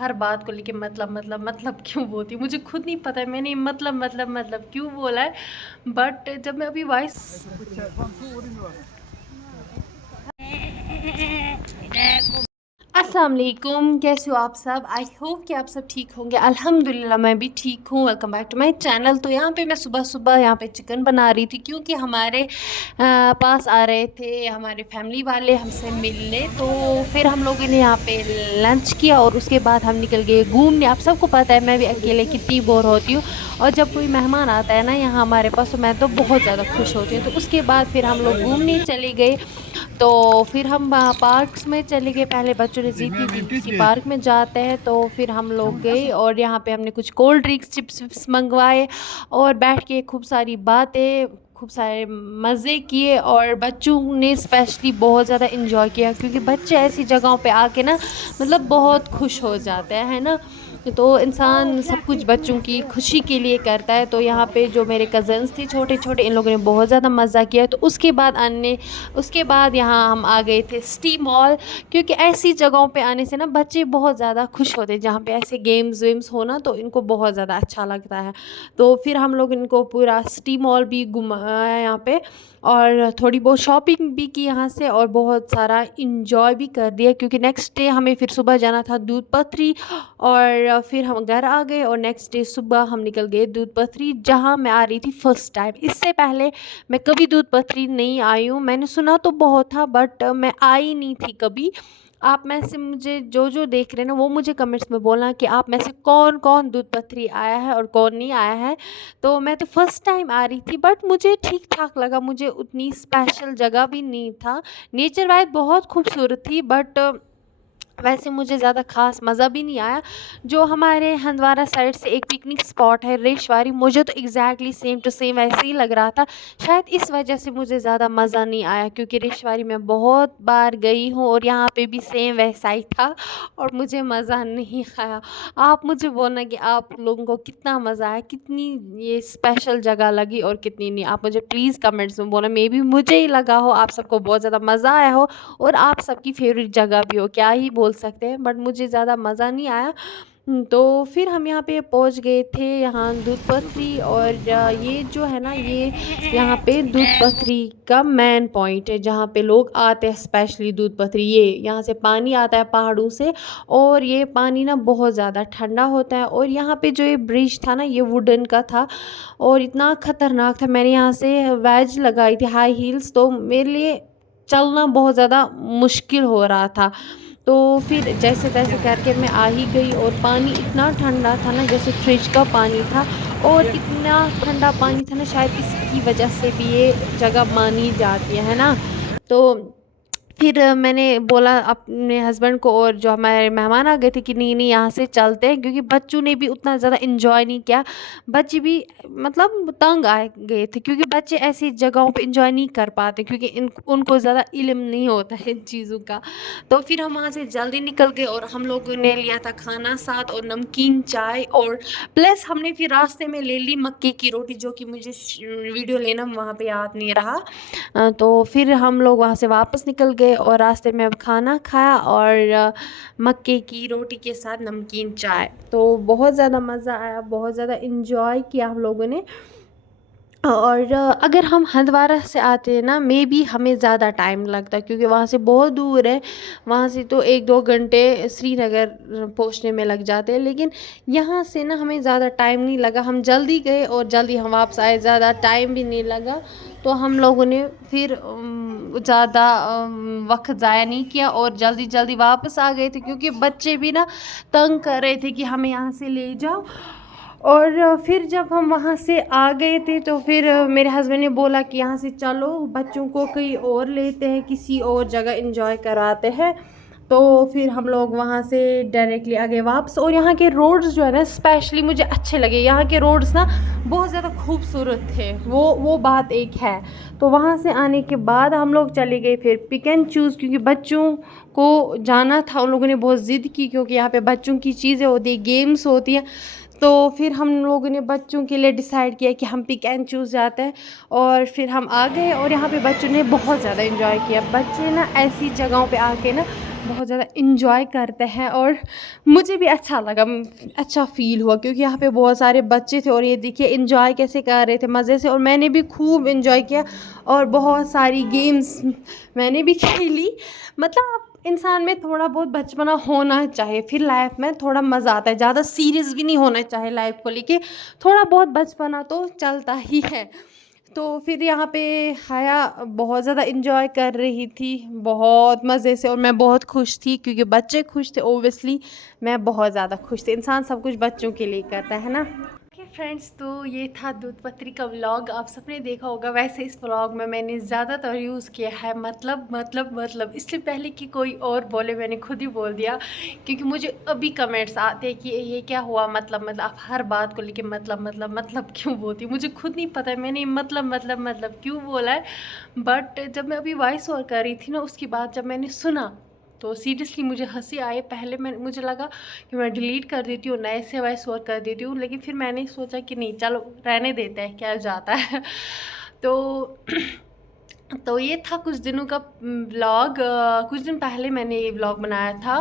हर बात को लेके मतलब क्यों बोलती हूँ, मुझे खुद नहीं पता है मैंने मतलब क्यों बोला है। बट जब मैं अभी वॉइस अस्सलाम वालेकुम, कैसे हो आप सब। आई होप कि आप सब ठीक होंगे। अल्हम्दुलिल्लाह मैं भी ठीक हूँ। Welcome back to my channel. तो यहाँ पे मैं सुबह सुबह यहाँ पे चिकन बना रही थी क्योंकि हमारे पास आ रहे थे हमारे फैमिली वाले हमसे मिलने। तो फिर हम लोगों ने यहाँ पे लंच किया और उसके बाद हम निकल गए घूमने। आप सबको पता है मैं भी अकेले कितनी बोर होती हूँ, और जब कोई मेहमान आता है ना यहाँ हमारे पास तो मैं तो बहुत ज़्यादा खुश होती हूँ। तो उसके बाद फिर हम लोग घूमने चले गए। तो फिर हम पार्क्स में चले गए। पहले बच्चों ने ज़िद की थी किसी पार्क में जाते हैं, तो फिर हम लोग गए और यहाँ पे हमने कुछ कोल्ड ड्रिंक्स चिप्स विप्स मंगवाए और बैठ के खूब सारी बातें खूब सारे मज़े किए। और बच्चों ने स्पेशली बहुत ज़्यादा इन्जॉय किया क्योंकि बच्चे ऐसी जगहों पे आके ना मतलब बहुत खुश हो जाते हैं, है ना। तो इंसान सब कुछ बच्चों की खुशी के लिए करता है। तो यहाँ पे जो मेरे कज़न्स थे छोटे छोटे, इन लोगों ने बहुत ज़्यादा मज़ा किया। तो उसके बाद यहाँ हम आ गए थे सिटी मॉल, क्योंकि ऐसी जगहों पे आने से ना बच्चे बहुत ज़्यादा खुश होते हैं। जहाँ पे ऐसे गेम्स वेम्स हो ना तो इनको बहुत ज़्यादा अच्छा लगता है। तो फिर हम लोग इनको पूरा सिटी मॉल भी घुमाया यहाँ पे, और थोड़ी बहुत शॉपिंग भी की यहाँ से, और बहुत सारा इंजॉय भी कर दिया क्योंकि नेक्स्ट डे हमें फिर सुबह जाना था दूध पथरी। और फिर हम घर आ गए और नेक्स्ट डे सुबह हम निकल गए दूध पथरी, जहाँ मैं आ रही थी फर्स्ट टाइम। इससे पहले मैं कभी दूध पथरी नहीं आई हूँ। मैंने सुना तो बहुत था बट मैं आई नहीं थी कभी। आप में से मुझे जो जो देख रहे हैं ना वो मुझे कमेंट्स में बोलना कि आप में से कौन कौन दूध पथरी आया है और कौन नहीं आया है। तो मैं तो फर्स्ट टाइम आ रही थी बट मुझे ठीक ठाक लगा, मुझे उतनी स्पेशल जगह भी नहीं था। नेचर वाइज बहुत खूबसूरत थी बट वैसे मुझे ज़्यादा ख़ास मज़ा भी नहीं आया। जो हमारे हंदवारा साइड से एक पिकनिक स्पॉट है रेशवारी, मुझे तो एग्जैक्टली सेम टू सेम वैसे ही लग रहा था। शायद इस वजह से मुझे ज़्यादा मज़ा नहीं आया क्योंकि रेशवारी मैं बहुत बार गई हूँ और यहाँ पे भी सेम वैसा ही था और मुझे मज़ा नहीं आया। आप मुझे बोलना कि आप लोगों को कितना मज़ा आया, कितनी ये स्पेशल जगह लगी और कितनी नहीं। आप मुझे प्लीज़ कमेंट्स में बोलना, मे बी मुझे ही लगा हो आप सबको बहुत ज़्यादा मज़ा आया हो और आप सबकी फेवरेट जगह भी हो, क्या ही बोल सकते हैं। बट मुझे ज़्यादा मज़ा नहीं आया। तो फिर हम यहाँ पे पहुँच गए थे यहाँ दूध पथरी, और ये जो है ना ये यहाँ पे दूध पथरी का मेन पॉइंट है जहाँ पे लोग आते हैं स्पेशली दूध पथरी। ये यहाँ से पानी आता है पहाड़ों से और ये पानी ना बहुत ज़्यादा ठंडा होता है। और यहाँ पे जो ये ब्रिज था ना ये वुडन का था और इतना ख़तरनाक था। मैंने यहाँ से वेज लगाई थी हाई हील्स, तो मेरे लिए चलना बहुत ज़्यादा मुश्किल हो रहा था। तो फिर जैसे तैसे करके मैं आ ही गई और पानी इतना ठंडा था ना जैसे फ्रिज का पानी था, और इतना ठंडा पानी था ना शायद इसकी वजह से भी ये जगह मानी जाती है ना। तो फिर मैंने बोला अपने हस्बैंड को और जो हमारे मेहमान आ गए थे कि नहीं नहीं यहाँ से चलते हैं, क्योंकि बच्चों ने भी उतना ज़्यादा इन्जॉय नहीं किया। बच्चे भी मतलब तंग आ गए थे क्योंकि बच्चे ऐसी जगहों पे इन्जॉय नहीं कर पाते क्योंकि उनको ज़्यादा इल्म नहीं होता है इन चीज़ों का। तो फिर हम वहाँ से जल्दी निकल गए और हम लोगों ने लिया था खाना साथ और नमकीन चाय, और प्लस हमने फिर रास्ते में ले ली मक्के की रोटी, जो कि मुझे वीडियो लेना वहाँ पे याद नहीं रहा। तो फिर हम लोग वहाँ से वापस निकल गए और रास्ते में अब खाना खाया और मक्के की रोटी के साथ नमकीन चाय। तो बहुत ज़्यादा मज़ा आया, बहुत ज़्यादा इन्जॉय किया हम लोगों ने। और अगर हम हंदवारा से आते हैं ना मे बी हमें ज़्यादा टाइम लगता है क्योंकि वहाँ से बहुत दूर है। वहाँ से तो 1-2 घंटे श्रीनगर पहुँचने में लग जाते हैं, लेकिन यहाँ से ना हमें ज़्यादा टाइम नहीं लगा। हम जल्दी गए और जल्दी हम वापस आए, ज़्यादा टाइम भी नहीं लगा। तो हम लोगों ने फिर ज़्यादा वक्त ज़ाया नहीं किया और जल्दी जल्दी वापस आ गए थे क्योंकि बच्चे भी ना तंग कर रहे थे कि हमें यहाँ से ले जाओ। और फिर जब हम वहाँ से आ गए थे तो फिर मेरे हस्बैंड ने बोला कि यहाँ से चलो बच्चों को कहीं और लेते हैं, किसी और जगह एंजॉय कराते हैं। तो फिर हम लोग वहाँ से डायरेक्टली आ गए वापस। और यहाँ के रोड्स जो है ना स्पेशली मुझे अच्छे लगे। यहाँ के रोड्स ना बहुत ज़्यादा खूबसूरत थे, वो बात एक है। तो वहाँ से आने के बाद हम लोग चले गए फिर पिक एंड चूज़, क्योंकि बच्चों को जाना था। उन लोगों ने बहुत ज़िद की क्योंकि यहाँ पे बच्चों की चीज़ें होती है, गेम्स होती हैं। तो फिर हम लोगों ने बच्चों के लिए डिसाइड किया कि हम पिक एंड चूज़ जाते हैं। और फिर हम आ गए और यहाँ पे बच्चों ने बहुत ज़्यादा इन्जॉय किया। बच्चे ना ऐसी जगहों पे आके ना बहुत ज़्यादा इंजॉय करते हैं और मुझे भी अच्छा लगा, अच्छा फ़ील हुआ क्योंकि यहाँ पे बहुत सारे बच्चे थे और ये देखिए इंजॉय कैसे कर रहे थे मज़े से, और मैंने भी खूब इंजॉय किया और बहुत सारी गेम्स मैंने भी खेली। मतलब इंसान में थोड़ा बहुत बचपना होना चाहिए, फिर लाइफ में थोड़ा मज़ा आता है, ज़्यादा सीरियस भी नहीं होना चाहिए लाइफ को लेके, थोड़ा बहुत बचपना तो चलता ही है। तो फिर यहाँ पे हया बहुत ज़्यादा इंजॉय कर रही थी, बहुत मज़े से, और मैं बहुत खुश थी क्योंकि बच्चे खुश थे ओबियसली, मैं बहुत ज़्यादा खुश थी। इंसान सब कुछ बच्चों के लिए करता है ना। ओके फ्रेंड्स, तो ये था दूध पत्री का व्लॉग, आप सबने देखा होगा। वैसे इस व्लॉग में मैंने ज़्यादातर यूज़ किया है मतलब इसलिए पहले कि कोई और बोले मैंने खुद ही बोल दिया, क्योंकि मुझे अभी कमेंट्स आते हैं कि ये क्या हुआ, मतलब आप हर बात को लेके मतलब क्यों बोलती, मुझे खुद नहीं पता है मैंने मतलब क्यों बोला है। बट जब मैं अभी वॉइस ओवर कर रही थी ना, उसके बाद जब मैंने सुना तो सीरियसली मुझे हंसी आई। पहले मुझे लगा कि मैं डिलीट कर देती हूँ, नए से वॉइस ओवर कर देती हूँ, लेकिन फिर मैंने सोचा कि नहीं, चलो रहने देते हैं, क्या जाता है। तो तो ये था कुछ दिनों का व्लॉग। कुछ दिन पहले मैंने ये व्लॉग बनाया था,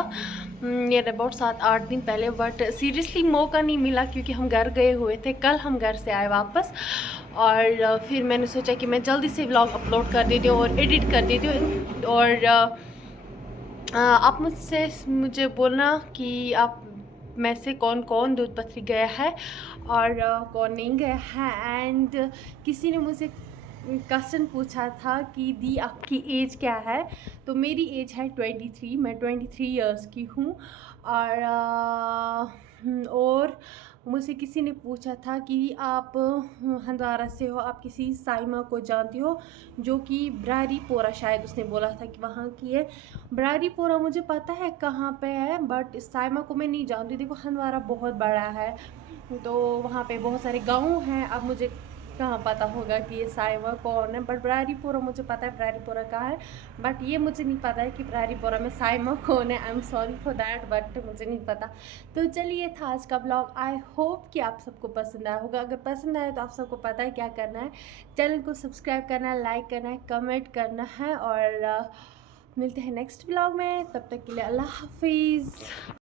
ये अबाउट 7-8 दिन पहले, बट सीरियसली मौका नहीं मिला क्योंकि हम घर गए हुए थे। कल हम घर से आए वापस, और फिर मैंने सोचा कि मैं जल्दी से व्लॉग अपलोड कर देती हूँ और एडिट कर देती हूँ। और आप मुझे बोलना कि आप में से कौन कौन दूध पत्री गया है और कौन नहीं गया है। एंड किसी ने मुझसे क्वेश्चन पूछा था कि दी आपकी एज क्या है, तो मेरी एज है 23, मैं 23 इयर्स की हूँ। और मुझसे किसी ने पूछा था कि आप हंदवारा से हो, आप किसी साइमा को जानती हो, जो कि ब्रारीपोरा, शायद उसने बोला था कि वहाँ की है। ब्रारीपोरा मुझे पता है कहाँ पे है, बट साइमा को मैं नहीं जानती। देखो हंदवारा बहुत बड़ा है, तो वहाँ पे बहुत सारे गाँव हैं। अब मुझे कहाँ पता होगा कि ये साइमा कौन है, बट ब्रारीपोरा मुझे पता है ब्रारीपोरा कहाँ है, बट ये मुझे नहीं पता है कि ब्रारीपोरा में साइमा कौन है। I am sorry for that, but मुझे नहीं पता। तो चलिए, था आज का ब्लॉग। आई होप कि आप सबको पसंद आया होगा। अगर पसंद आया तो आप सबको पता है क्या करना है, चैनल को सब्सक्राइब करना है, लाइक करना है, कमेंट करना है, और मिलते हैं नेक्स्ट ब्लॉग में। तब तक के लिए अल्लाह हाफिज़।